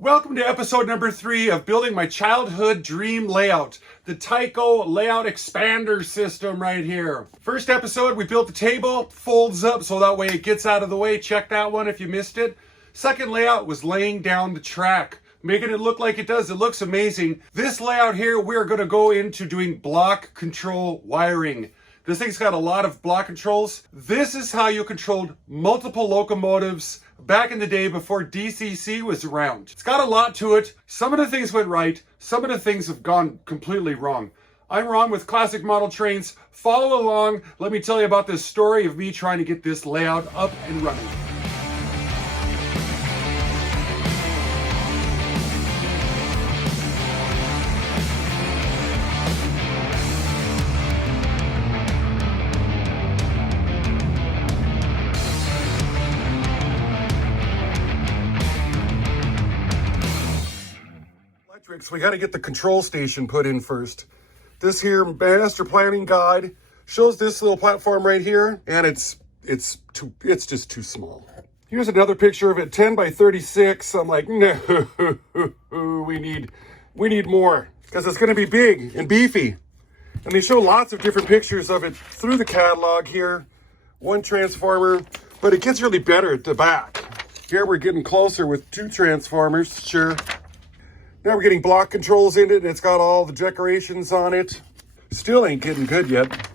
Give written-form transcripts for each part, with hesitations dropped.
Welcome to episode number 3 of building my childhood dream layout, the Tyco Layout Expander System right here. First episode, we built the table, folds up so that way it gets out of the way. Check that one if you missed it. Second layout was laying down the track, making it look like it does. It looks amazing. This layout here, we're going to go into doing block control wiring. This thing's got a lot of block controls. This is how you controlled multiple locomotives back in the day before DCC was around. It's got a lot to it. Some of the things went right. Some of the things have gone completely wrong. I'm wrong with classic model trains. Follow along. Let me tell you about this story of me trying to get this layout up and running. So we got to get the control station put in first. This here master planning guide shows this little platform right here, and it's just too small. Here's another picture of it, 10 by 36. I'm like, no, we need more because it's going to be big and beefy. And they show lots of different pictures of it through the catalog here. One transformer, but it gets really better at the back. Here we're getting closer with 2 transformers, sure. Now we're getting block controls in it, and it's got all the decorations on it. Still ain't getting good yet.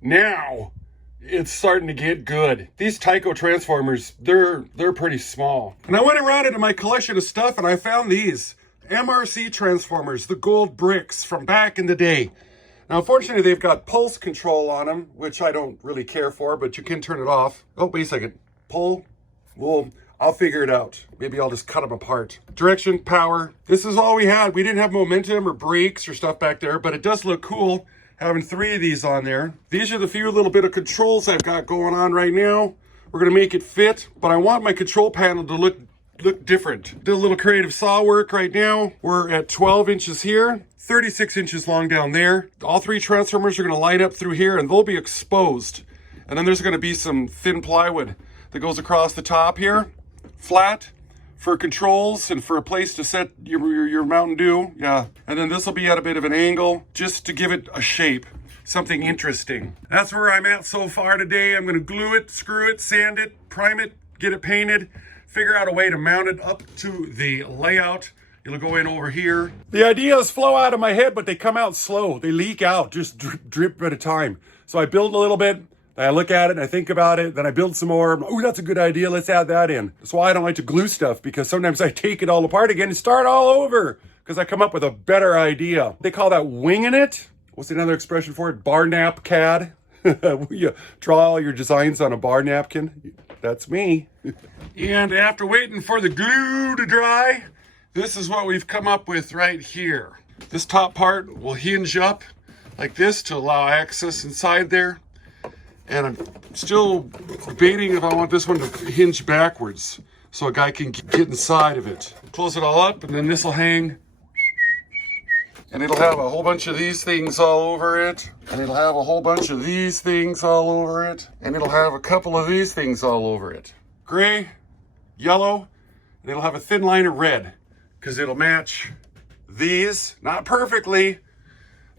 Now it's starting to get good. These Tyco transformers, they're pretty small. And I went around into my collection of stuff and I found these MRC transformers, the gold bricks from back in the day. Now, unfortunately, they've got pulse control on them, which I don't really care for, but you can turn it off. Oh, wait a second. Pull. Well, I'll figure it out. Maybe I'll just cut them apart. Direction, power. This is all we had. We didn't have momentum or brakes or stuff back there, but it does look cool having 3 of these on there. These are the few little bit of controls I've got going on right now. We're gonna make it fit, but I want my control panel to look different. Did a little creative saw work right now. We're at 12 inches here, 36 inches long down there. All 3 transformers are gonna line up through here and they'll be exposed. And then there's gonna be some thin plywood that goes across the top here. Flat for controls and for a place to set your Mountain Dew. Yeah. And then this will be at a bit of an angle just to give it a shape, something interesting. That's where I'm at so far today. I'm going to glue it, screw it, sand it, prime it, get it painted, figure out a way to mount it up to the layout. It'll go in over here. The ideas flow out of my head, but they come out slow. They leak out, just drip at a time. So I build a little bit. I look at it and I think about it, then I build some more. Oh, that's a good idea. Let's add that in. That's why I don't like to glue stuff, because sometimes I take it all apart again and start all over because I come up with a better idea. They call that winging it. What's another expression for it? Bar nap cad. You draw all your designs on a bar napkin. That's me. And after waiting for the glue to dry, this is what we've come up with right here. This top part will hinge up like this to allow access inside there. And I'm still debating if I want this one to hinge backwards so a guy can get inside of it. Close it all up, and then this will hang. And it'll have a whole bunch of these things all over it. And it'll have a whole bunch of these things all over it. And it'll have a couple of these things all over it. Gray, yellow, and it'll have a thin line of red because it'll match these. Not perfectly,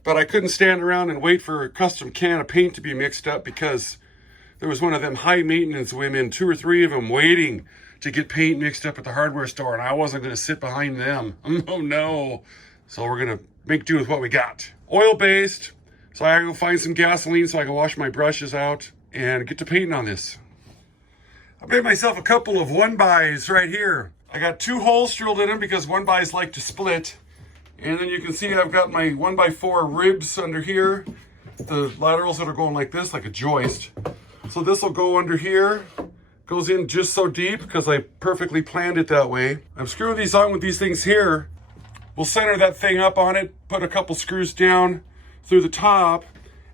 but I couldn't stand around and wait for a custom can of paint to be mixed up because there was one of them high maintenance women, 2 or 3 of them waiting to get paint mixed up at the hardware store, and I wasn't going to sit behind them. Oh no. So we're going to make do with what we got. Oil-based, so I gotta go find some gasoline so I can wash my brushes out and get to painting on this. I made myself a couple of 1-bys right here. I got 2 holes drilled in them because 1-bys like to split. And then you can see I've got my 1x4 ribs under here. The laterals that are going like this, like a joist. So this will go under here. Goes in just so deep because I perfectly planned it that way. I'm screwing these on with these things here. We'll center that thing up on it, put a couple screws down through the top.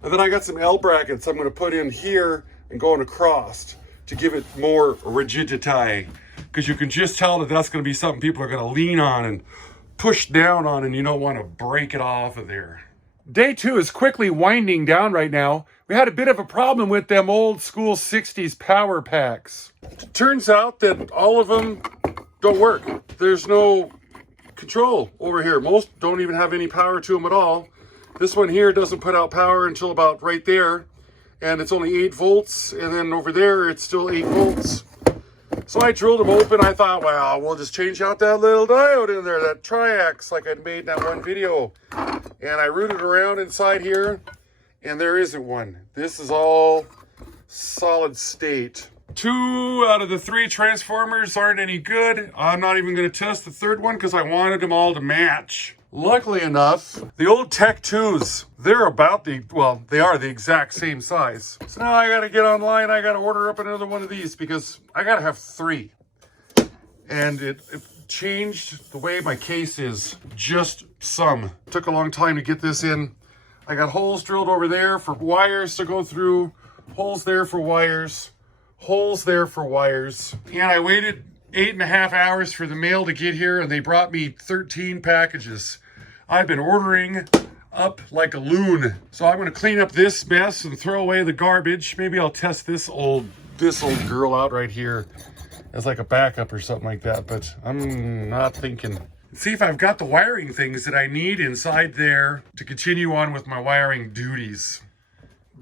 And then I got some L brackets I'm going to put in here and going across to give it more rigidity. Because you can just tell that that's going to be something people are going to lean on and push down on, and you don't want to break it off of there. Day 2 is quickly winding down right now. We had a bit of a problem with them old school 60s power packs. Turns out that all of them don't work. There's no control over here. Most don't even have any power to them at all. This one here doesn't put out power until about right there, and it's only 8 volts, and then over there it's still 8 volts. So I drilled them open. I thought, well, we'll just change out that little diode in there, that triax like I made in that one video. And I rooted around inside here, and there isn't one. This is all solid state. 2 out of the 3 transformers aren't any good. I'm not even going to test the third one because I wanted them all to match. Luckily enough, the old Tech 2s, they're about the, well, they are the exact same size. So now I got to get online. I got to order up another one of these because I got to have 3. And it changed the way my case is, just some. Took a long time to get this in. I got holes drilled over there for wires to go through, holes there for wires, holes there for wires. And I waited 8.5 hours for the mail to get here, and they brought me 13 packages. I've been ordering up like a loon. So I'm going to clean up this mess and throw away the garbage. Maybe I'll test this old girl out right here as like a backup or something like that, but I'm not thinking. See if I've got the wiring things that I need inside there to continue on with my wiring duties.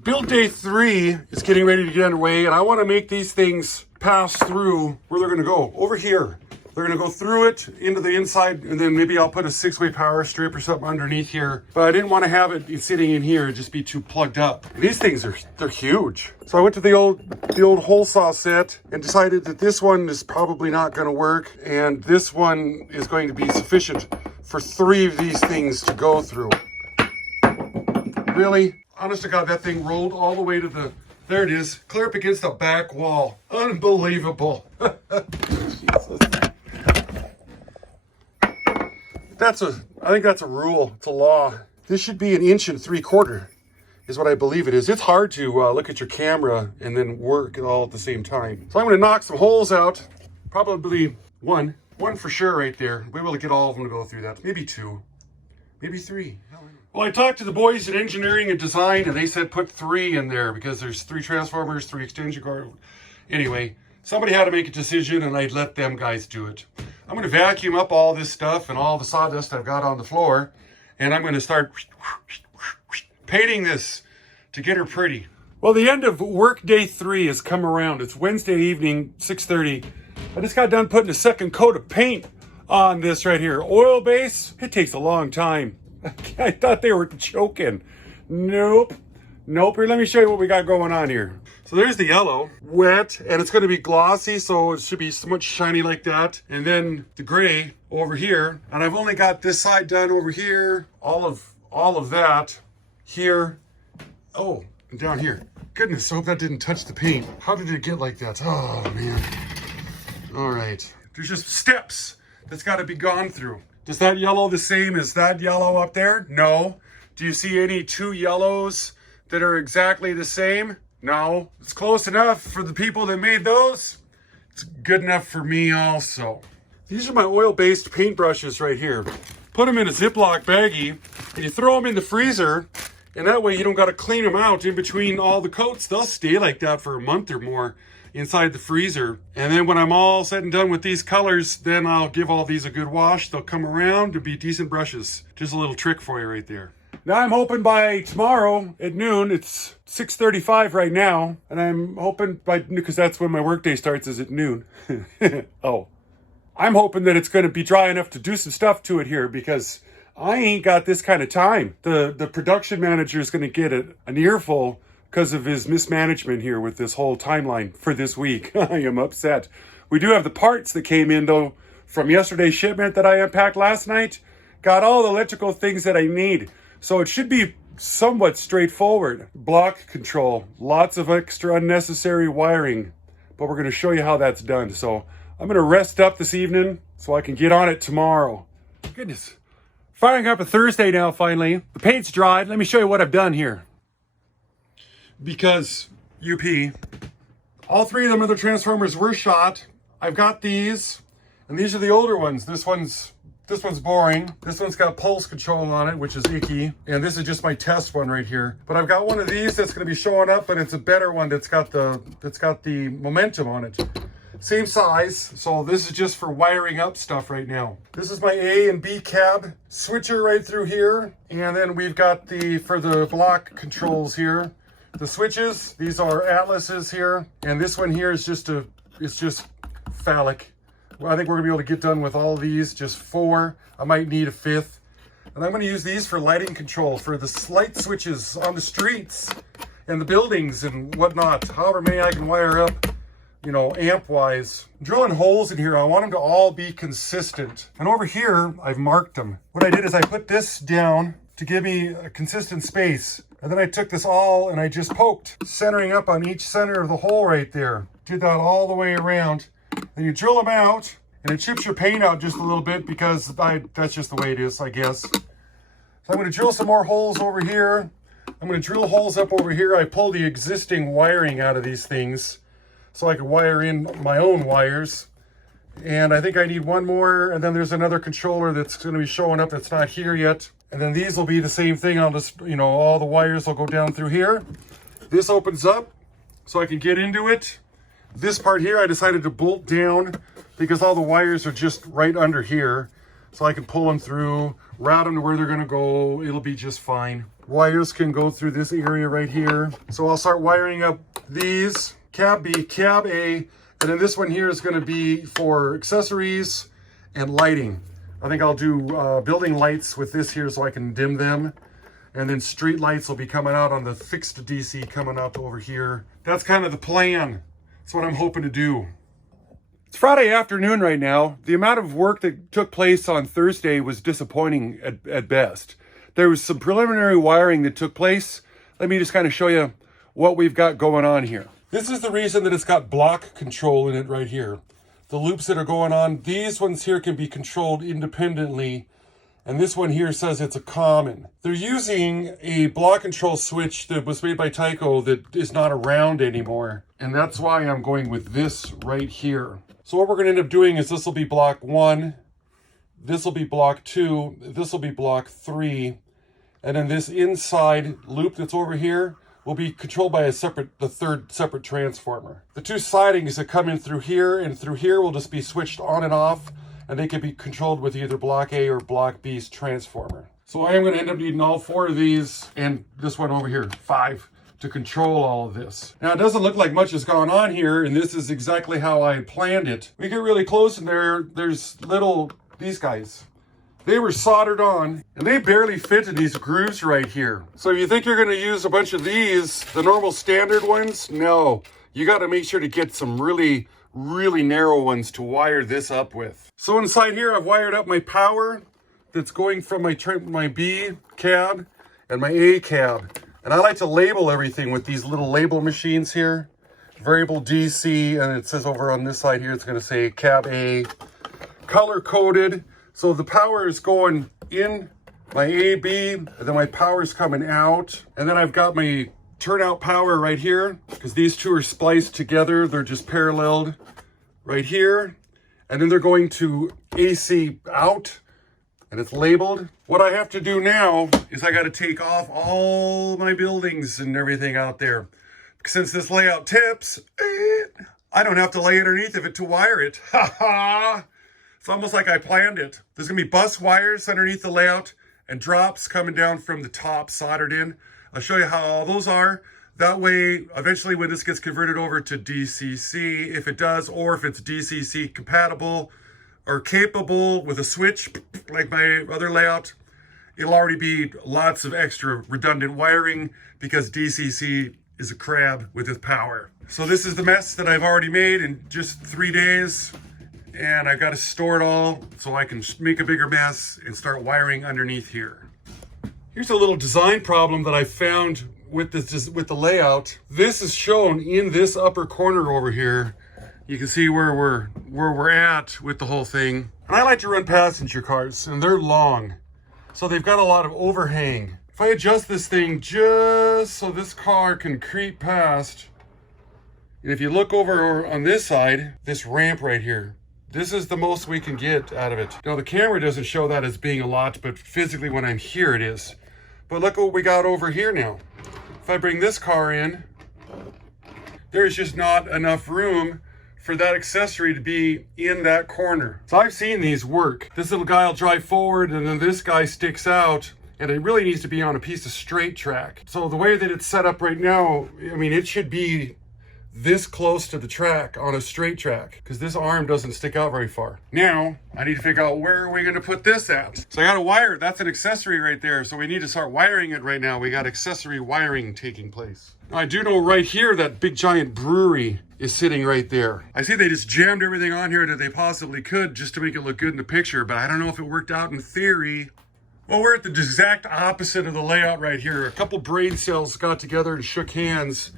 Build day 3 is getting ready to get underway, and I want to make these things pass through where they're going to go. Over here. They're going to go through it into the inside, and then maybe I'll put a 6-way power strip or something underneath here. But I didn't want to have it sitting in here and just be too plugged up. These things they're huge. So I went to the old hole saw set and decided that this one is probably not going to work, and this one is going to be sufficient for 3 of these things to go through. Really? Honest to God, that thing rolled all the way to the, there it is, clear up against the back wall. Unbelievable. Jesus. I think that's a rule. It's a law. This should be 1 3/4 inches is what I believe it is. It's hard to look at your camera and then work it all at the same time. So I'm going to knock some holes out. Probably one for sure right there. We'll be able to get all of them to go through that. Maybe 2, maybe 3. Well, I talked to the boys at engineering and design, and they said put 3 in there because there's 3 transformers, 3 extension cords. Anyway, somebody had to make a decision, and I'd let them guys do it. I'm going to vacuum up all this stuff and all the sawdust I've got on the floor, and I'm going to start painting this to get her pretty. Well, the end of work day 3 has come around. It's Wednesday evening, 6:30. I just got done putting a second coat of paint on this right here. Oil base, it takes a long time. I thought they were choking. Nope. Here, let me show you what we got going on here. So there's the yellow, wet, and it's going to be glossy, so it should be somewhat shiny like that. And then the gray over here, and I've only got this side done over here, all of that here. Oh, and down here. Goodness, I hope that didn't touch the paint. How did it get like that? Oh, man. All right. There's just steps that's got to be gone through. Does that yellow the same as that yellow up there? No. Do you see any 2 yellows that are exactly the same? No. It's close enough for the people that made those. It's good enough for me also. These are my oil-based paintbrushes right here. Put them in a Ziploc baggie, and you throw them in the freezer, and that way you don't got to clean them out in between all the coats. They'll stay like that for a month or more inside the freezer. And then when I'm all said and done with these colors, then I'll give all these a good wash. They'll come around to be decent brushes. Just a little trick for you right there. Now I'm hoping by tomorrow at noon, it's 6:35 right now, and I'm hoping by, because that's when my workday starts, is at noon. Oh, I'm hoping that it's going to be dry enough to do some stuff to it here, because I ain't got this kind of time. The production manager is going to get an earful because of his mismanagement here with this whole timeline for this week. I am upset. We do have the parts that came in, though, from yesterday's shipment that I unpacked last night. Got all the electrical things that I need. So it should be somewhat straightforward. Block control, lots of extra unnecessary wiring, but we're going to show you how that's done. So I'm going to rest up this evening so I can get on it tomorrow. Goodness. Firing up a Thursday now, finally. The paint's dried. Let me show you what I've done here. Because UP, all 3 of them other transformers were shot. I've got these, and these are the older ones. This one's boring. This one's got pulse control on it, which is icky. And this is just my test one right here. But I've got one of these that's going to be showing up, but it's a better one that's got the momentum on it. Same size, so this is just for wiring up stuff right now. This is my A and B cab switcher right through here. And then we've got for the block controls here. The switches, these are Atlases here. And this one here is it's just phallic. Well, I think we're gonna be able to get done with all these, just 4. I might need a 5th. And I'm gonna use these for lighting control, for the light switches on the streets and the buildings and whatnot. However many I can wire up, you know, amp-wise. Drilling holes in here, I want them to all be consistent. And over here, I've marked them. What I did is I put this down to give me a consistent space. And then I took this all and I just poked, centering up on each center of the hole right there. Did that all the way around. Then you drill them out, and it chips your paint out just a little bit because that's just the way it is, I guess. So I'm gonna drill some more holes over here. I'm gonna drill holes up over here. I pull the existing wiring out of these things so I can wire in my own wires. And I think I need one more, and then there's another controller that's gonna be showing up that's not here yet. And then these will be the same thing. I'll just, you know, all the wires will go down through here. This opens up so I can get into it. This part here, I decided to bolt down because all the wires are just right under here. So I can pull them through, route them to where they're gonna go. It'll be just fine. Wires can go through this area right here. So I'll start wiring up these, cab B, cab A, and then this one here is gonna be for accessories and lighting. I think I'll do building lights with this here so I can dim them. And then street lights will be coming out on the fixed DC coming up over here. That's kind of the plan. That's what I'm hoping to do. It's Friday afternoon right now. The amount of work that took place on Thursday was disappointing at best. There was some preliminary wiring that took place. Let me just kind of show you what we've got going on here. This is the reason that it's got block control in it right here. The loops that are going on, these ones here can be controlled independently. And this one here says it's a common. They're using a block control switch that was made by Tyco that is not around anymore. And that's why I'm going with this right here. So what we're gonna end up doing is this will be block 1, this will be block 2, this will be block 3, and then this inside loop that's over here will be controlled by the third separate transformer. The 2 sidings that come in through here and through here will just be switched on and off, and they can be controlled with either block A or block B's transformer. So I am gonna end up needing all 4 of these and this one over here, 5, to control all of this. Now it doesn't look like much has gone on here, and this is exactly how I planned it. We get really close and there's these guys. They were soldered on and they barely fit in these grooves right here. So if you think you're gonna use a bunch of these, the normal standard ones, no. You gotta make sure to get some really narrow ones to wire this up with. So inside here, I've wired up my power that's going from my B cab and my A cab. And I like to label everything with these little label machines here. Variable DC, and it says over on this side here, it's gonna say cab A, color coded. So the power is going in my A, B, and then my power is coming out. And then I've got my turnout power right here, because these 2 are spliced together. They're just paralleled right here. And then they're going to AC out, and it's labeled. What I have to do now is I got to take off all my buildings and everything out there. Since this layout tips, I don't have to lay underneath of it to wire it. Ha ha! It's almost like I planned it. There's gonna be bus wires underneath the layout and drops coming down from the top soldered in. I'll show you how all those are. That way, eventually when this gets converted over to DCC, if it does, or if it's DCC compatible or capable with a switch, like my other layout, it'll already be lots of extra redundant wiring because DCC is a crab with its power. So this is the mess that I've already made in just 3 days. And I've got to store it all so I can make a bigger mess and start wiring underneath here. Here's a little design problem that I found with the layout. This is shown in this upper corner over here. You can see where we're at with the whole thing. And I like to run passenger cars, and they're long. So they've got a lot of overhang. If I adjust this thing just so this car can creep past, and if you look over on this side, this ramp right here, this is the most we can get out of it. Now the camera doesn't show that as being a lot, but physically when I'm here it is. But look what we got over here now. If I bring this car in, there's just not enough room for that accessory to be in that corner. So I've seen these work. This little guy will drive forward and then this guy sticks out, and it really needs to be on a piece of straight track. So the way that it's set up right now, I mean, it should be this close to the track on a straight track, because this arm doesn't stick out very far. Now, I need to figure out where are we gonna put this at. So I gotta wire it. That's an accessory right there. So we need to start wiring it right now. We got accessory wiring taking place. Now, I do know right here that big giant brewery is sitting right there. I see they just jammed everything on here that they possibly could just to make it look good in the picture, but I don't know if it worked out in theory. Well, we're at the exact opposite of the layout right here. A couple brain cells got together and shook hands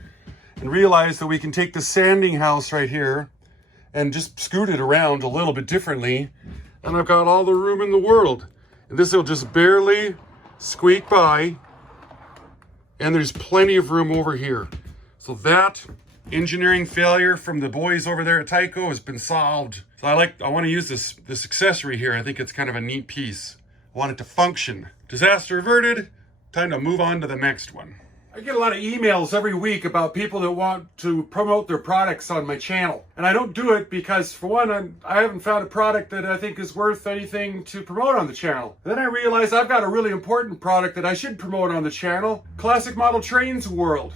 and realized that we can take the sanding house right here and just scoot it around a little bit differently. And I've got all the room in the world. And this will just barely squeak by. And there's plenty of room over here. So that engineering failure from the boys over there at Tyco has been solved. So I want to use this accessory here. I think it's kind of a neat piece. I want it to function. Disaster averted. Time to move on to the next one. I get a lot of emails every week about people that want to promote their products on my channel. And I don't do it because, for one, I haven't found a product that I think is worth anything to promote on the channel. And then I realize I've got a really important product that I should promote on the channel. Classic Model Trains World.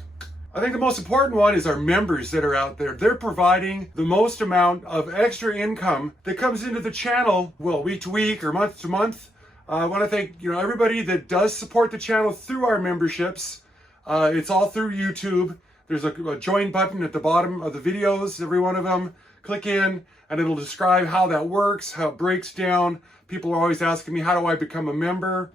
I think the most important one is our members that are out there. They're providing the most amount of extra income that comes into the channel, well, week to week or month to month. I want to thank everybody that does support the channel through our memberships. It's all through YouTube. There's a join button at the bottom of the videos, every one of them. Click in and it'll describe how that works, how it breaks down. People are always asking me, how do I become a member?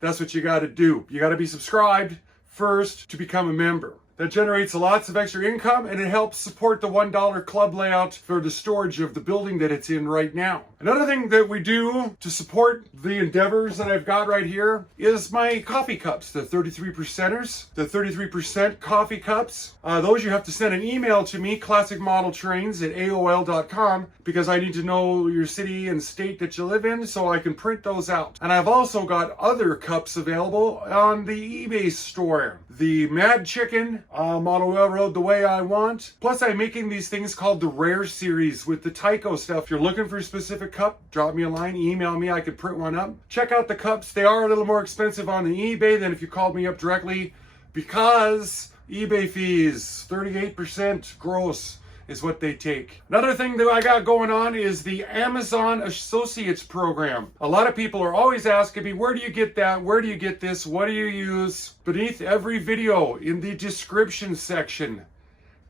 That's what you got to do. You got to be subscribed first to become a member. That generates lots of extra income, and it helps support the $1 club layout for the storage of the building that it's in right now. Another thing that we do to support the endeavors that I've got right here is my coffee cups, the 33%ers, the 33% coffee cups. Those you have to send an email to me, classicmodeltrains@aol.com, because I need to know your city and state that you live in so I can print those out. And I've also got other cups available on the eBay store. The Mad Chicken Model Railroad the way I want. Plus, I'm making these things called the Rare Series with the Tyco stuff. If you're looking for a specific cup, drop me a line, email me, I could print one up. Check out the cups. They are a little more expensive on the eBay than if you called me up directly, because eBay fees, 38% gross is what they take. Another thing that I got going on is the Amazon Associates program. A lot of people are always asking me, where do you get that? Where do you get this? What do you use? Beneath every video in the description section,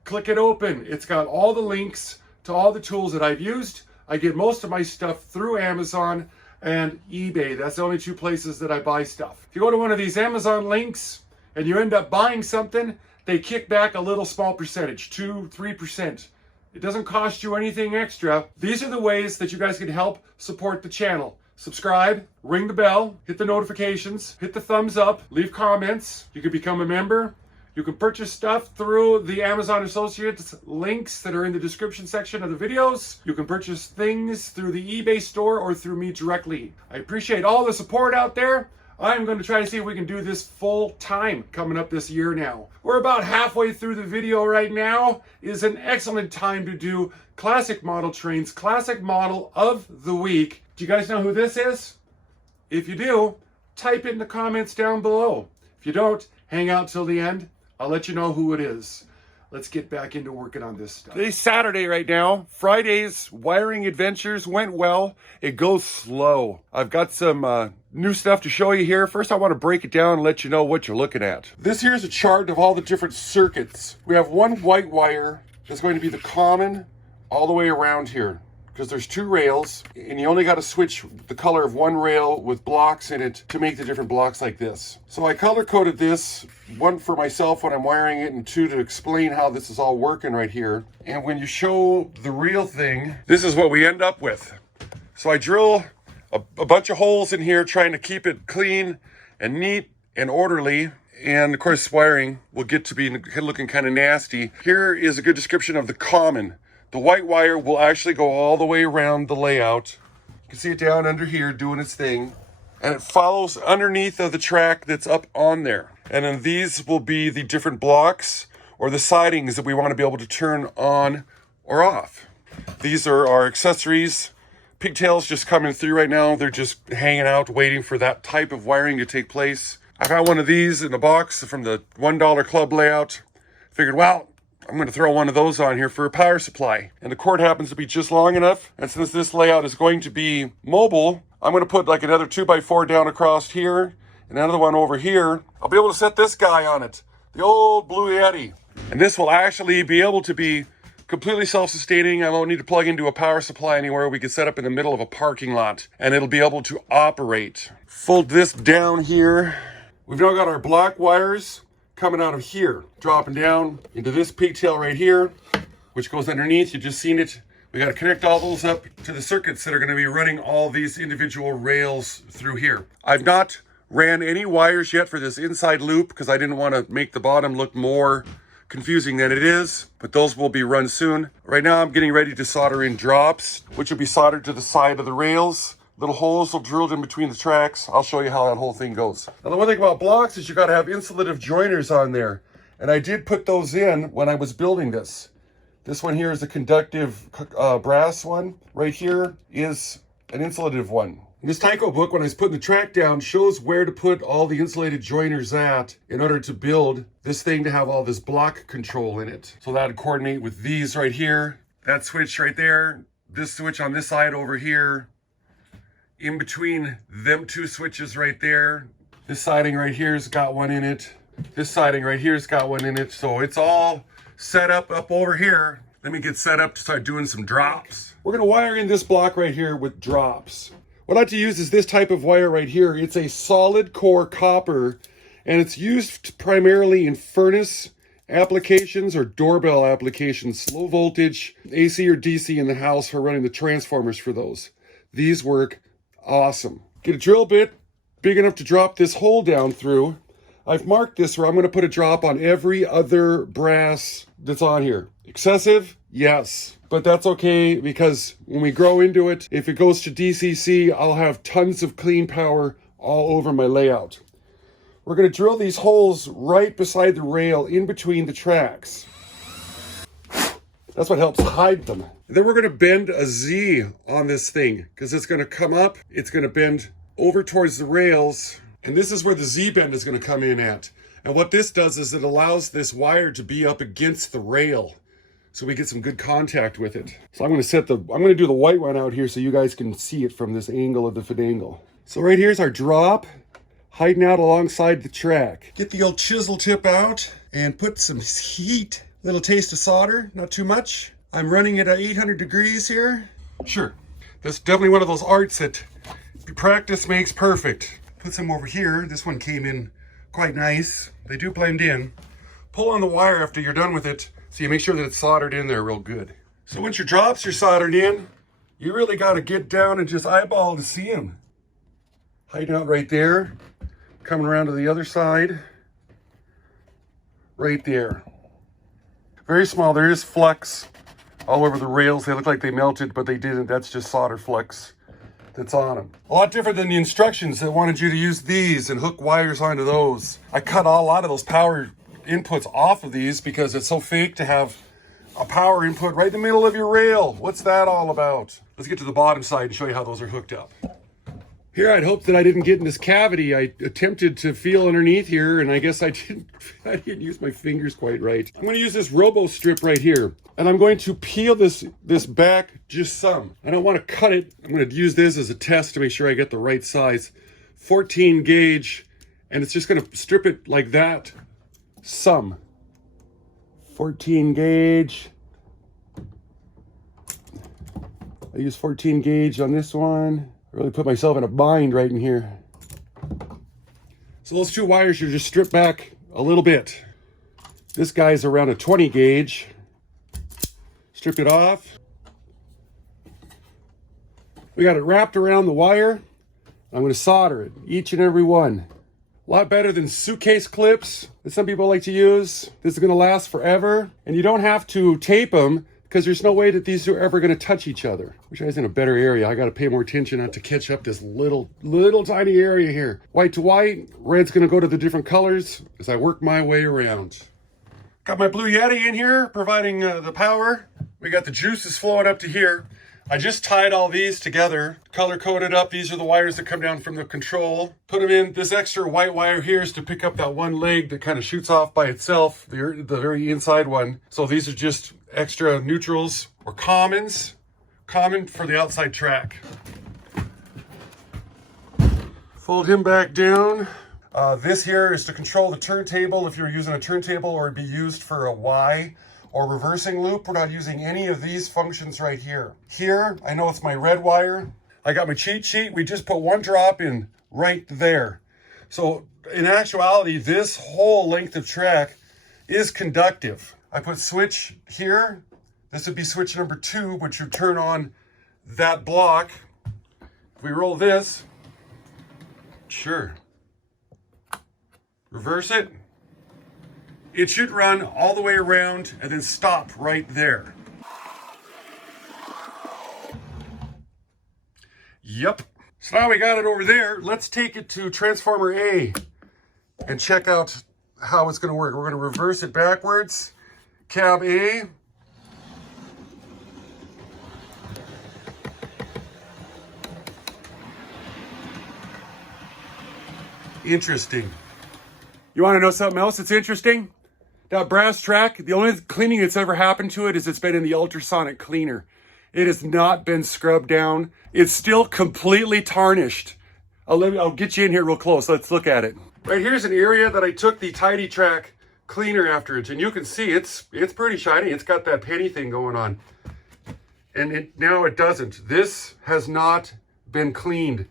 click it open. It's got all the links to all the tools that I've used. I get most of my stuff through Amazon and eBay. That's the only two places that I buy stuff. If you go to one of these Amazon links and you end up buying something, they kick back a little small percentage, 2-3%. It doesn't cost you anything extra. These are the ways that you guys can help support the channel. Subscribe, ring the bell, hit the notifications, hit the thumbs up, leave comments. You can become a member. You can purchase stuff through the Amazon Associates links that are in the description section of the videos. You can purchase things through the eBay store or through me directly. I appreciate all the support out there. I'm going to try to see if we can do this full time coming up this year now. We're about halfway through the video right now. It is an excellent time to do Classic Model Trains, Classic Model of the Week. Do you guys know who this is? If you do, type it in the comments down below. If you don't, hang out till the end. I'll let you know who it is. Let's get back into working on this stuff. Today's Saturday right now. Friday's wiring adventures went well. It goes slow. I've got some new stuff to show you here. First, I want to break it down and let you know what you're looking at. This here's a chart of all the different circuits. We have one white wire that's going to be the common all the way around here, because there's two rails and you only got to switch the color of one rail with blocks in it to make the different blocks like this. So I color coded this, one for myself when I'm wiring it, and two to explain how this is all working right here. And when you show the real thing, this is what we end up with. So I drill a bunch of holes in here trying to keep it clean and neat and orderly. And of course, wiring will get to be looking kind of nasty. Here is a good description of the common. The white wire will actually go all the way around the layout. You can see it down under here doing its thing. And it follows underneath of the track that's up on there. And then these will be the different blocks or the sidings that we want to be able to turn on or off. These are our accessories. Pigtails just coming through right now. They're just hanging out, waiting for that type of wiring to take place. I found one of these in a box from the $1 club layout. Figured, well, I'm going to throw one of those on here for a power supply. And the cord happens to be just long enough. And since this layout is going to be mobile, I'm going to put like another 2x4 down across here and another one over here. I'll be able to set this guy on it, the old Blue Yeti. And this will actually be able to be completely self-sustaining. I won't need to plug into a power supply anywhere. We can set up in the middle of a parking lot and it'll be able to operate. Fold this down here. We've now got our black wires coming out of here, dropping down into this pigtail right here, which goes underneath. You've just seen it. We got to connect all those up to the circuits that are going to be running all these individual rails through here. I've not ran any wires yet for this inside loop because I didn't want to make the bottom look more confusing than it is, but those will be run soon. Right now I'm getting ready to solder in drops, which will be soldered to the side of the rails. Little holes will drilled in between the tracks. I'll show you how that whole thing goes. Now the one thing about blocks is you got to have insulative joiners on there, and I did put those in when I was building this. This one here is a conductive brass one. Right here is an insulative one. This Tyco book, when I was putting the track down, shows where to put all the insulated joiners at in order to build this thing to have all this block control in it. So that would coordinate with these right here, that switch right there, this switch on this side over here, in between them two switches right there. This siding right here's got one in it. This siding right here's got one in it. So it's all set up over here. Let me get set up to start doing some drops. We're gonna wire in this block right here with drops. What I like to use is this type of wire right here. It's a solid core copper, and it's used primarily in furnace applications or doorbell applications, low voltage, AC or DC in the house for running the transformers for those. These work awesome. Get a drill bit big enough to drop this hole down through. I've marked this where I'm going to put a drop on every other brass that's on here. Excessive? Yes. But that's okay because when we grow into it, if it goes to DCC, I'll have tons of clean power all over my layout. We're going to drill these holes right beside the rail in between the tracks. That's what helps hide them. And then we're going to bend a Z on this thing because it's going to come up, it's going to bend over towards the rails, and this is where the Z bend is going to come in at. And what this does is it allows this wire to be up against the rail, so we get some good contact with it. So I'm going to do the white one out here so you guys can see it from this angle of the finagle. So right here's our drop, hiding out alongside the track. Get the old chisel tip out and put some heat. Little taste of solder, not too much. I'm running it at 800 degrees here. Sure, that's definitely one of those arts that practice makes perfect. Put some over here. This one came in quite nice. They do blend in. Pull on the wire after you're done with it, so you make sure that it's soldered in there real good. So once your drops are soldered in, you really got to get down and just eyeball to see them. Hiding out right there, coming around to the other side, right there. Very small. There is flux all over the rails. They look like they melted, but they didn't. That's just solder flux that's on them. A lot different than the instructions that wanted you to use these and hook wires onto those. I cut a lot of those power inputs off of these because it's so fake to have a power input right in the middle of your rail. What's that all about? Let's get to the bottom side and show you how those are hooked up. Here I'd hoped that I didn't get in this cavity. I attempted to feel underneath here, and I guess I didn't use my fingers quite right. I'm going to use this robo strip right here, and I'm going to peel this back just some. I don't want to cut it. I'm going to use this as a test to make sure I get the right size. 14 gauge, and it's just going to strip it like that. Some. 14 gauge. I use 14 gauge on this one. I really put myself in a bind right in here. So those two wires should just strip back a little bit. This guy's around a 20 gauge. Strip it off. We got it wrapped around the wire. I'm going to solder it, each and every one. A lot better than suitcase clips that some people like to use. This is going to last forever. And you don't have to tape them because there's no way that these are ever going to touch each other. Wish I was in a better area. I got to pay more attention not to catch up this little tiny area here. White to white, red's going to go to the different colors as I work my way around. Got my Blue Yeti in here providing the power. We got the juices flowing up to here. I just tied all these together, color coded up. These are the wires that come down from the control. Put them in. This extra white wire here is to pick up that one leg that kind of shoots off by itself, the very inside one. So these are just extra neutrals or commons, common for the outside track. Fold him back down. This here is to control the turntable if you're using a turntable, or it'd be used for a Y or reversing loop. We're not using any of these functions right here. Here, I know it's my red wire. I got my cheat sheet. We just put one drop in right there. So in actuality, this whole length of track is conductive. I put switch here. This would be switch number 2, which would turn on that block. If we roll this, sure. Reverse it. It should run all the way around and then stop right there. Yep. So now we got it over there. Let's take it to transformer A and check out how it's going to work. We're going to reverse it backwards. Cab A. Interesting. You want to know something else that's interesting? That brass track, the only cleaning that's ever happened to it is it's been in the ultrasonic cleaner. It has not been scrubbed down. It's still completely tarnished. I'll get you in here real close. Let's look at it. Right here's an area that I took the Tidy Track cleaner after it, and you can see it's pretty shiny. It's got that penny thing going on. And now it doesn't. This has not been cleaned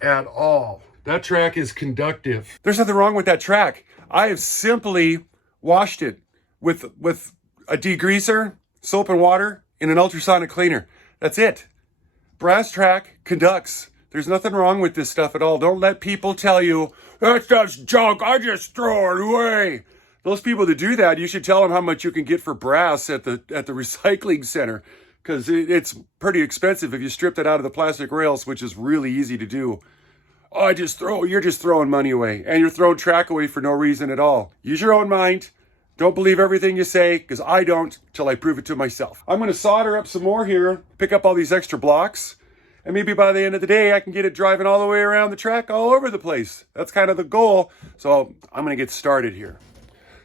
at all. That track is conductive. There's nothing wrong with that track. I have simply washed it with a degreaser, soap and water, and an ultrasonic cleaner. That's it. Brass track conducts. There's nothing wrong with this stuff at all. Don't let people tell you, that stuff's junk, I just throw it away. Those people that do that, you should tell them how much you can get for brass at the recycling center, because it's pretty expensive if you strip it out of the plastic rails, which is really easy to do. Oh, you're just throwing money away, and you're throwing track away for no reason at all. Use your own mind. Don't believe everything you say, because I don't till I prove it to myself. I'm going to solder up some more here, pick up all these extra blocks, and maybe by the end of the day, I can get it driving all the way around the track all over the place. That's kind of the goal. So I'm going to get started here.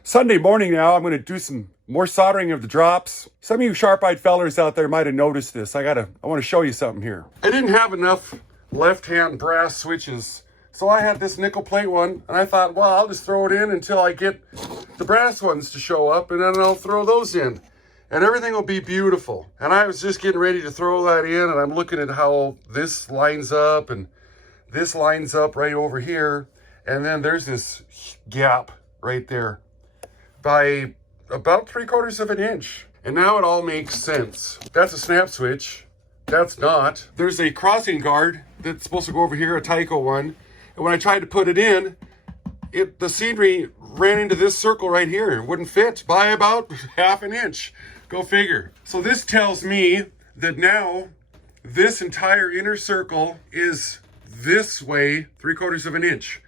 Sunday morning now, I'm going to do some more soldering of the drops. Some of you sharp-eyed fellers out there might have noticed this. I want to show you something here. I didn't have enough left-hand brass switches, so I had this nickel plate one, and I thought, well, I'll just throw it in until I get the brass ones to show up, and then I'll throw those in, and everything will be beautiful. And I was just getting ready to throw that in, and I'm looking at how this lines up, and this lines up right over here, and then there's this gap right there by about 3/4 of an inch. And now it all makes sense. That's a snap switch. That's not. There's a crossing guard that's supposed to go over here, a Tyco one. And when I tried to put it in, the scenery ran into this circle right here. It wouldn't fit by about 1/2 inch. Go figure. So this tells me that now this entire inner circle is this way, 3/4 of an inch.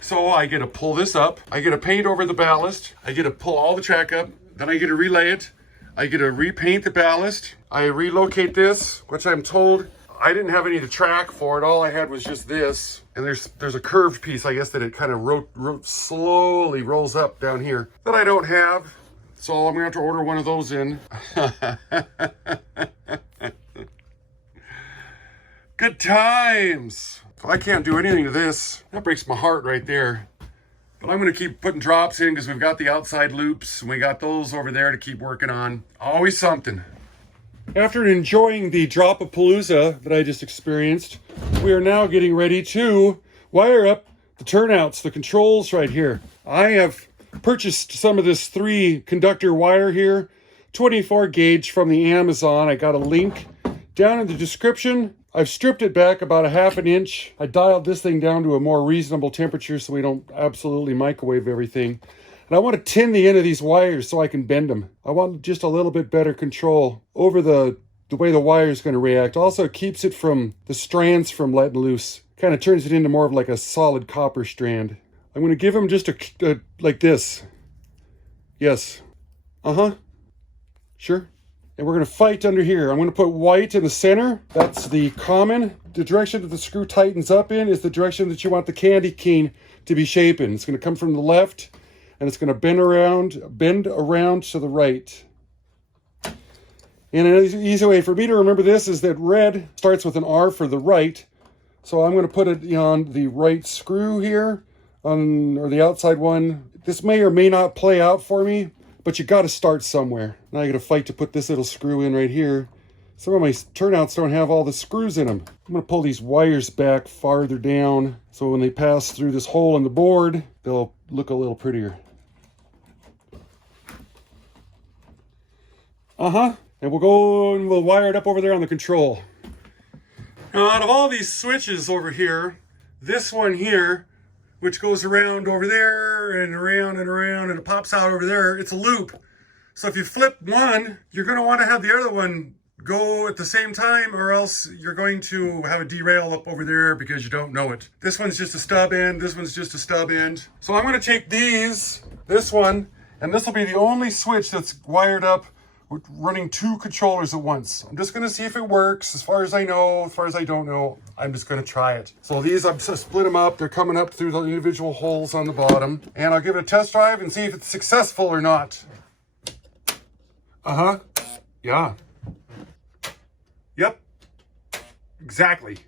So I get to pull this up. I get to paint over the ballast. I get to pull all the track up. Then I get to relay it. I get to repaint the ballast. I relocate this, which I'm told I didn't have any of the track for it. All I had was just this. And there's a curved piece, I guess, that it kind of slowly rolls up down here that I don't have. So I'm gonna have to order one of those in. Good times. I can't do anything to this. That breaks my heart right there. But I'm going to keep putting drops in because we've got the outside loops and we got those over there to keep working on. Always something. After enjoying the Drop-A-Palooza that I just experienced, we are now getting ready to wire up the turnouts, the controls right here. I have purchased some of this 3 conductor wire here, 24 gauge from the Amazon. I got a link down in the description. I've stripped it back about 1/2 inch. I dialed this thing down to a more reasonable temperature so we don't absolutely microwave everything. And I want to tin the end of these wires so I can bend them. I want just a little bit better control over the way the wire is going to react. Also, it keeps it from the strands from letting loose. Kind of turns it into more of like a solid copper strand. I'm going to give them just like this. Yes. Uh-huh. Sure. and we're going to fight under here. I'm going to put white in the center. That's the common. The direction that the screw tightens up in is the direction that you want the candy cane to be shaping. It's going to come from the left, and it's going to bend around to the right. And an easy way for me to remember this is that red starts with an R for the right. So I'm going to put it on the right screw here, or the outside one. This may or may not play out for me, but you got to start somewhere. Now I got to fight to put this little screw in right here. Some of my turnouts don't have all the screws in them. I'm going to pull these wires back farther down, so when they pass through this hole in the board, they'll look a little prettier. And we'll go and we'll wire it up over there on the control. Now, out of all these switches over here, this one here, which goes around over there and around and around, and it pops out over there, it's a loop. So if you flip one, you're going to want to have the other one go at the same time, or else you're going to have a derail up over there because you don't know it. This one's just a stub end, this one's just a stub end. So I'm going to take this one, and this will be the only switch that's wired up. We're running two controllers at once. I'm just gonna see if it works. As far as I know, as far as I don't know, I'm just gonna try it. So these, I've split them up. They're coming up through the individual holes on the bottom. And I'll give it a test drive and see if it's successful or not. Yeah. Yep. Exactly.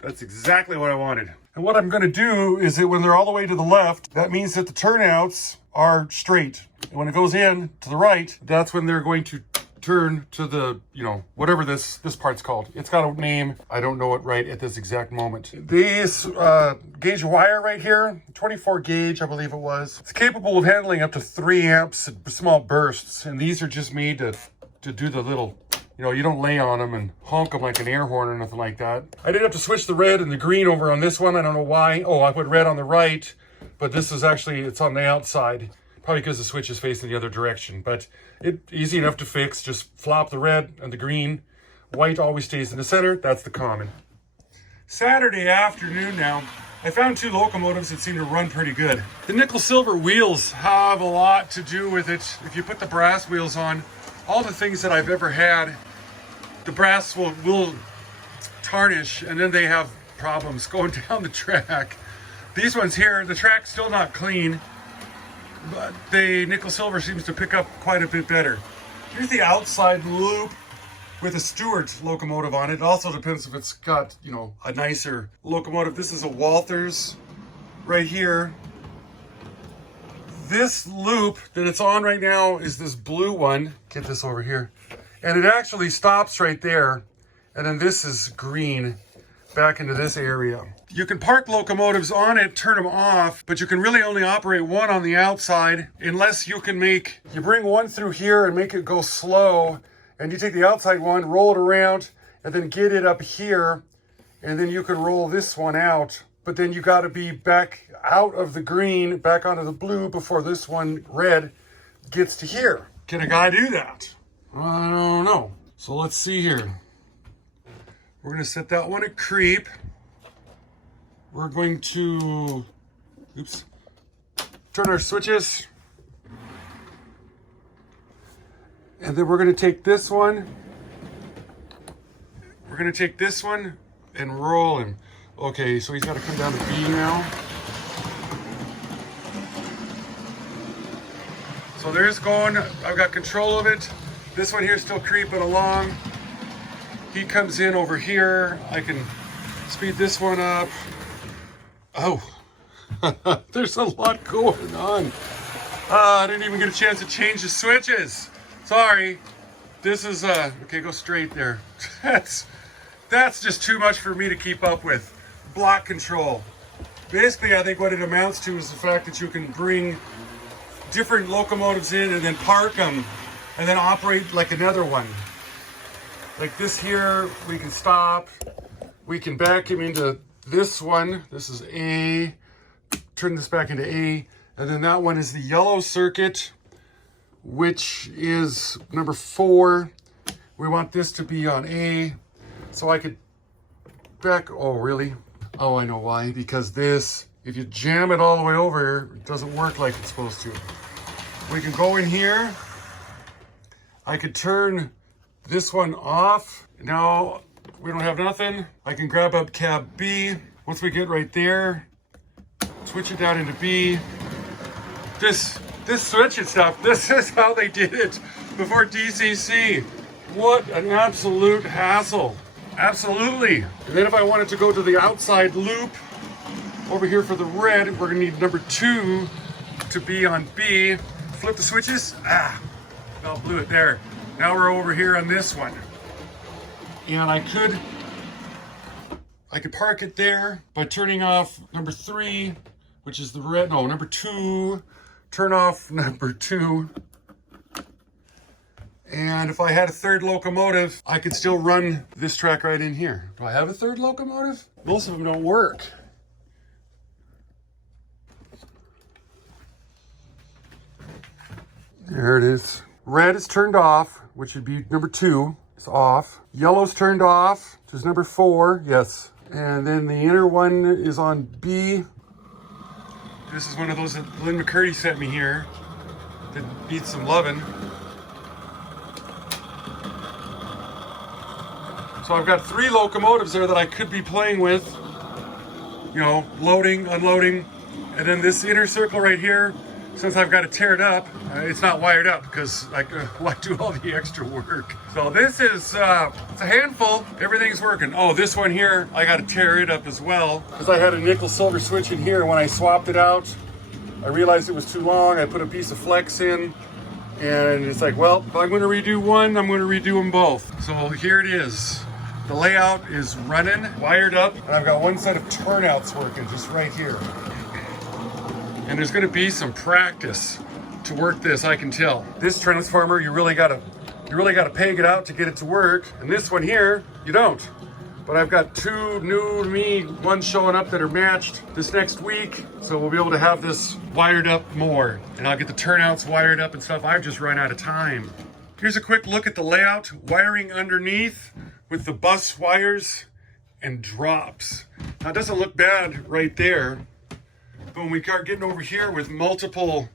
That's exactly what I wanted. And what I'm gonna do is that when they're all the way to the left, that means that the turnouts are straight. And when it goes in to the right, that's when they're going to turn to the, whatever this part's called. It's got a name. I don't know it right at this exact moment. These gauge wire right here, 24 gauge, I believe it was. It's capable of handling up to 3 amps at small bursts. And these are just made to do the little, you don't lay on them and honk them like an air horn or nothing like that. I did have to switch the red and the green over on this one. I don't know why. Oh, I put red on the right, but this is actually, it's on the outside. Probably because the switch is facing the other direction, but it's easy enough to fix. Just flop the red and the green. White always stays in the center. That's the common. Saturday afternoon now. I found 2 locomotives that seem to run pretty good. The nickel silver wheels have a lot to do with it. If you put the brass wheels on, all the things that I've ever had, the brass will tarnish, and then they have problems going down the track. These ones here, the track's still not clean, but the nickel silver seems to pick up quite a bit better. Here's the outside loop with a Stuart locomotive on it. It also depends if it's got, a nicer locomotive. This is a Walthers right here. This loop that it's on right now is this blue one. Get this over here. And it actually stops right there. And then this is green back into this area. You can park locomotives on it, turn them off, but you can really only operate one on the outside unless you bring one through here and make it go slow, and you take the outside one, roll it around, and then get it up here, and then you can roll this one out. But then you got to be back out of the green, back onto the blue before this one, red, gets to here. Can a guy do that? I don't know. So let's see here. We're going to set that one at creep. We're going to, turn our switches. And then we're going to take this one. We're going to take this one and roll him. Okay, so he's got to come down to B now. So there's going, I've got control of it. This one here is still creeping along. He comes in over here. I can speed this one up. Oh, there's a lot going on. I didn't even get a chance to change the switches. Sorry. This is, okay, go straight there. That's just too much for me to keep up with. Block control. Basically, I think what it amounts to is the fact that you can bring different locomotives in and then park them and then operate like another one. Like this here, we can stop. We can back him into this one. This is A. Turn this back into A. And then that one is the yellow circuit, which is number 4. We want this to be on A. So I could back, oh really? Oh, I know why. Because this, if you jam it all the way over, it doesn't work like it's supposed to. We can go in here I could turn this one off. Now we don't have nothing. I can grab up cab B. Once we get right there, switch it down into B. This switching stuff, this is how they did it before DCC. What an absolute hassle. Absolutely. And then if I wanted to go to the outside loop, over here for the red, we're gonna need number 2 to be on B. Flip the switches. Well, blew it there. Now we're over here on this one. And I could park it there by turning off number 3, which is the red, no, number 2. Turn off number 2. And if I had a third locomotive, I could still run this track right in here. Do I have a third locomotive? Most of them don't work. There it is. Red is turned off, which would be number 2. It's off. Yellow's turned off, which is number 4. Yes. And then the inner one is on B. This is one of those that Lynn McCurdy sent me here that needs some loving. So I've got 3 locomotives there that I could be playing with. You know, loading, unloading. And then this inner circle right here, since I've got to tear it up, it's not wired up because why do all the extra work? So this is, it's a handful. Everything's working. Oh, this one here, I got to tear it up as well because I had a nickel silver switch in here. When I swapped it out, I realized it was too long. I put a piece of flex in and it's like, well, if I'm going to redo one, I'm going to redo them both. So here it is. The layout is running, wired up, and I've got one set of turnouts working just right here. And there's going to be some practice to work this, I can tell. This transformer, you really gotta peg it out to get it to work. And this one here, you don't. But I've got 2 new to me, ones showing up that are matched this next week. So we'll be able to have this wired up more. And I'll get the turnouts wired up and stuff. I've just run out of time. Here's a quick look at the layout. Wiring underneath with the bus wires and drops. Now it doesn't look bad right there. But when we start getting over here with multiple,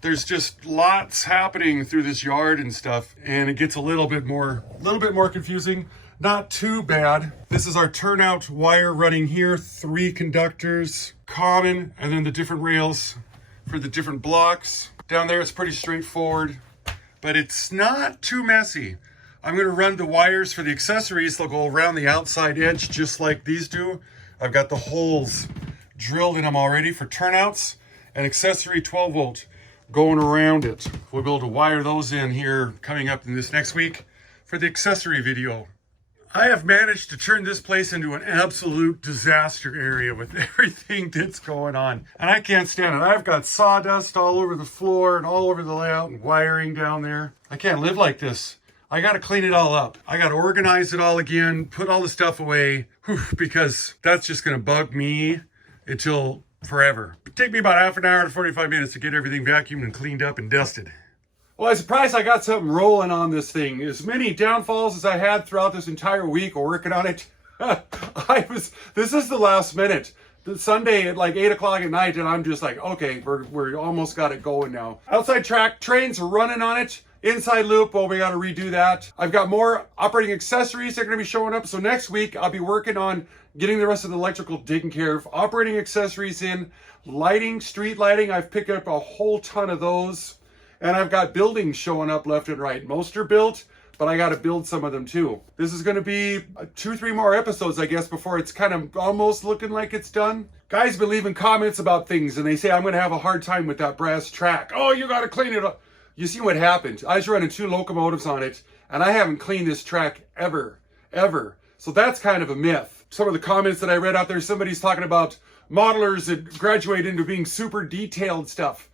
there's just lots happening through this yard and stuff, and it gets a little bit more confusing. Not too bad. This is our turnout wire running here, 3 conductors, common, and then the different rails for the different blocks. Down there it's pretty straightforward, but it's not too messy. I'm gonna run the wires for the accessories. They'll go around the outside edge just like these do. I've got the holes drilled in them already for turnouts, and accessory 12 volt going around it. We'll be able to wire those in here coming up in this next week for the accessory video. I have managed to turn this place into an absolute disaster area with everything that's going on, and I can't stand it. I've got sawdust all over the floor and all over the layout and wiring down there. I can't live like this. I got to clean it all up. I got to organize it all again, put all the stuff away, because that's just going to bug me until forever. It'd take me about half an hour to 45 minutes to get everything vacuumed and cleaned up and dusted. Well, I'm surprised I got something rolling on this thing. As many downfalls as I had throughout this entire week working on it, this is the last minute. The Sunday at like 8 o'clock at night, and I'm just like, okay, we're almost got it going now. Outside track, trains are running on it. Inside loop, well, we got to redo that. I've got more operating accessories that are going to be showing up. So next week, I'll be working on getting the rest of the electrical taken care of. Operating accessories in, lighting, street lighting. I've picked up a whole ton of those. And I've got buildings showing up left and right. Most are built, but I got to build some of them too. This is going to be 2-3 more episodes, I guess, before it's kind of almost looking like it's done. Guys been leaving comments about things, and they say I'm going to have a hard time with that brass track. Oh, you got to clean it up. You see what happened. I was running 2 locomotives on it, and I haven't cleaned this track ever. So that's kind of a myth. Some of the comments that I read out there, somebody's talking about modelers that graduate into being super detailed stuff.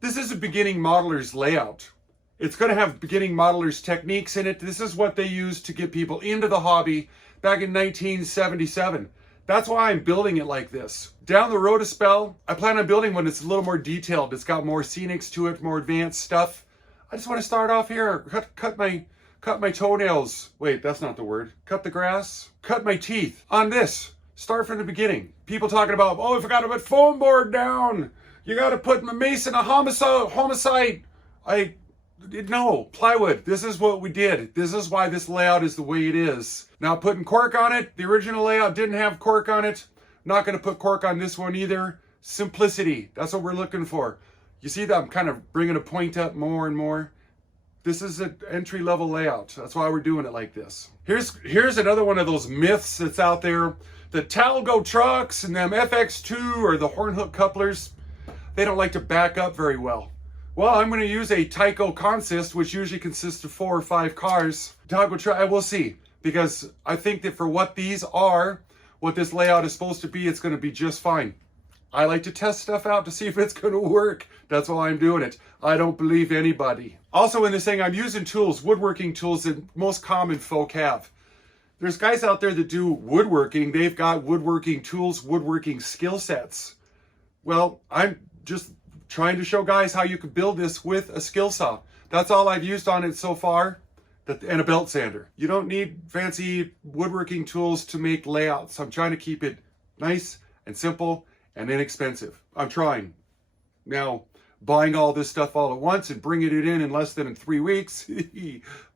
This is a beginning modeler's layout. It's going to have beginning modeler's techniques in it. This is what they used to get people into the hobby back in 1977. That's why I'm building it like this. Down the road a spell, I plan on building one that's a little more detailed. It's got more scenics to it, more advanced stuff. I just want to start off here, cut my toenails. Wait, that's not the word. Cut the grass. Cut my teeth on this. Start from the beginning. People talking about, oh, I forgot to put foam board down. You got to put the mason a homicide. No, plywood. This is what we did. This is why this layout is the way it is. Now, putting cork on it, the original layout didn't have cork on it. Not going to put cork on this one either. Simplicity. That's what we're looking for. You see that I'm kind of bringing a point up more and more. This is an entry-level layout. That's why we're doing it like this. Here's another one of those myths that's out there. The Talgo trucks and them FX2 or the horn hook couplers, they don't like to back up very well. Well, I'm going to use a Tyco consist, which usually consists of 4 or 5 cars. Talgo truck, we'll see. Because I think that for what these are, what this layout is supposed to be, it's going to be just fine. I like to test stuff out to see if it's going to work. That's why I'm doing it. I don't believe anybody. Also in this thing, I'm using tools, woodworking tools that most common folk have. There's guys out there that do woodworking. They've got woodworking tools, woodworking skill sets. Well, I'm just trying to show guys how you can build this with a skill saw. That's all I've used on it so far, and a belt sander. You don't need fancy woodworking tools to make layouts. I'm trying to keep it nice and simple and inexpensive. I'm trying. Now, buying all this stuff all at once and bringing it in less than 3 weeks.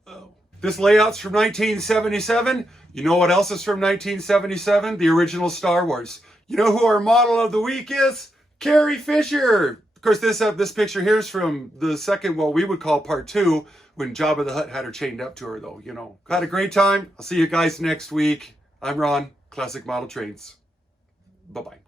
Oh. This layout's from 1977. You know what else is from 1977? The original Star Wars. You know who our model of the week is? Carrie Fisher. Of course, this picture here is from the second, what we would call part 2, when Jabba the Hutt had her chained up to her, though, you know. Had a great time. I'll see you guys next week. I'm Ron, Classic Model Trains. Bye-bye.